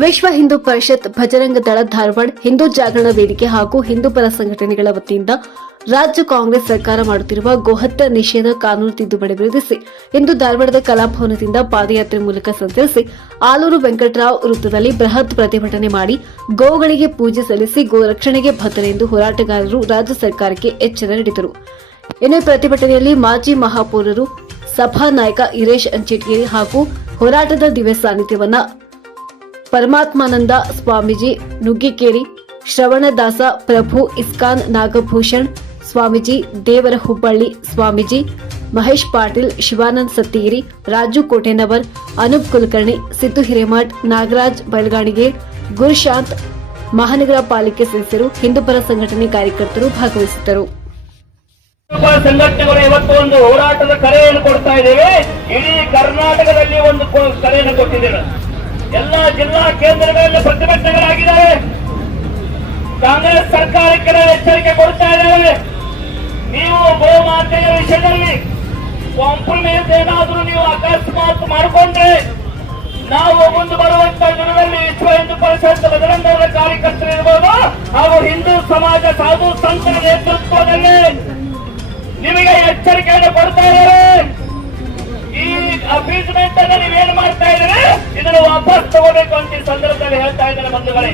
ವಿಶ್ವ ಹಿಂದೂ ಪರಿಷತ್ ಭಜರಂಗ ದಳ ಧಾರವಾಡ ಹಿಂದೂ ಜಾಗರಣ ವೇದಿಕೆ ಹಾಗೂ ಹಿಂದೂ ಪರ ಸಂಘಟನೆಗಳ ವತಿಯಿಂದ ರಾಜ್ಯ ಕಾಂಗ್ರೆಸ್ ಸರ್ಕಾರ ಮಾಡುತ್ತಿರುವ ಗೋಹತ್ಯೆ ನಿಷೇಧ ಕಾನೂನು ತಿದ್ದುಪಡಿ ವಿರೋಧಿಸಿ ಇಂದು ಧಾರವಾಡದ ಕಲಾಭವನದಿಂದ ಪಾದಯಾತ್ರೆ ಮೂಲಕ ಸಂಚರಿಸಿ ಆಲೂರು ವೆಂಕಟರಾವ್ ವೃತ್ತದಲ್ಲಿ ಬೃಹತ್ ಪ್ರತಿಭಟನೆ ಮಾಡಿ ಗೋಗಳಿಗೆ ಪೂಜೆ ಸಲ್ಲಿಸಿ ಗೋ ರಕ್ಷಣೆಗೆ ಭದ್ರ ಎಂದು ಹೋರಾಟಗಾರರು ರಾಜ್ಯ ಸರ್ಕಾರಕ್ಕೆ ಎಚ್ಚರ ನೀಡಿದರು. ಇನ್ನು ಪ್ರತಿಭಟನೆಯಲ್ಲಿ ಮಾಜಿ ಮಹಾಪೌರರು ಸಭಾ ನಾಯಕ ಇರೇಶ್ ಅಂಚೆಟ್ಗೇರಿ ಹಾಗೂ ಹೋರಾಟದ ದಿವ್ಯ ಸಾನ್ನಿಧ್ಯವನ್ನ ಪರಮಾತ್ಮಾನಂದ ಸ್ವಾಮೀಜಿ, ನುಗ್ಗಿಕೇರಿ, ಶ್ರವಣದಾಸ ಪ್ರಭು ಇಸ್ಕಾನ್ ನಾಗಭೂಷಣ್, ಸ್ವಾಮೀಜಿ ದೇವರ ಹುಬ್ಬಳ್ಳಿ ಸ್ವಾಮೀಜಿ, ಮಹೇಶ್ ಪಾಟೀಲ್, ಶಿವಾನಂದ್ ಸತ್ತಿಗಿರಿ, ರಾಜು ಕೋಟೆನವರ್, ಅನೂಪ್ ಕುಲಕರ್ಣಿ, ಸಿದ್ದು ಹಿರೇಮಠ್, ನಾಗರಾಜ್ ಬೆಳಗಾಣಿಗೆ ಗುರುಶಾಂತ್ ಮಹಾನಗರ ಪಾಲಿಕೆ ಸದಸ್ಯರು, ಹಿಂದೂಪರ ಸಂಘಟನೆ ಕಾರ್ಯಕರ್ತರು ಭಾಗವಹಿಸಿದ್ದರು. ಸಂಘಟನೆಗಳು ಇವತ್ತು ಒಂದು ಹೋರಾಟದ ಕರೆಯನ್ನು ಕೊಡ್ತಾ ಇದ್ದೇವೆ. ಇಡೀ ಕರ್ನಾಟಕದಲ್ಲಿ ಒಂದು ಕರೆಯನ್ನು ಕೊಟ್ಟಿದ್ದೇವೆ. ಎಲ್ಲ ಜಿಲ್ಲಾ ಕೇಂದ್ರಗಳಲ್ಲಿ ಪ್ರತಿಭಟನೆಗಳಾಗಿದ್ದಾವೆ. ಕಾಂಗ್ರೆಸ್ ಸರ್ಕಾರಕ್ಕೆ ನಾವು ಎಚ್ಚರಿಕೆ ಕೊಡ್ತಾ ಇದ್ದೇವೆ. ನೀವು ಗೋಮಾತೆಯ ವಿಷಯದಲ್ಲಿ ಕಾಂಪ್ರಮೈಸ್ ಏನಾದರೂ ನೀವು ಅಕಸ್ಮಾತ್ ಮಾಡಿಕೊಂಡ್ರೆ, ನಾವು ಮುಂದೆ ಬರುವಂತ ದಿನದಲ್ಲಿ ವಿಶ್ವ ಹಿಂದೂ ಪರಿಷತ್ ಕಾರ್ಯಕರ್ತರು ಇರ್ಬೋದು, ಹಾಗೂ ಹಿಂದೂ ಸಮಾಜ ಸಾಧು ಸಂತರ ನೇತೃತ್ವದಲ್ಲಿ ಸಂದರ್ಭದಲ್ಲಿ ಹೇಳ್ತಾ ಇದ್ದಾರೆ ಬಂಧುಗಳೇ.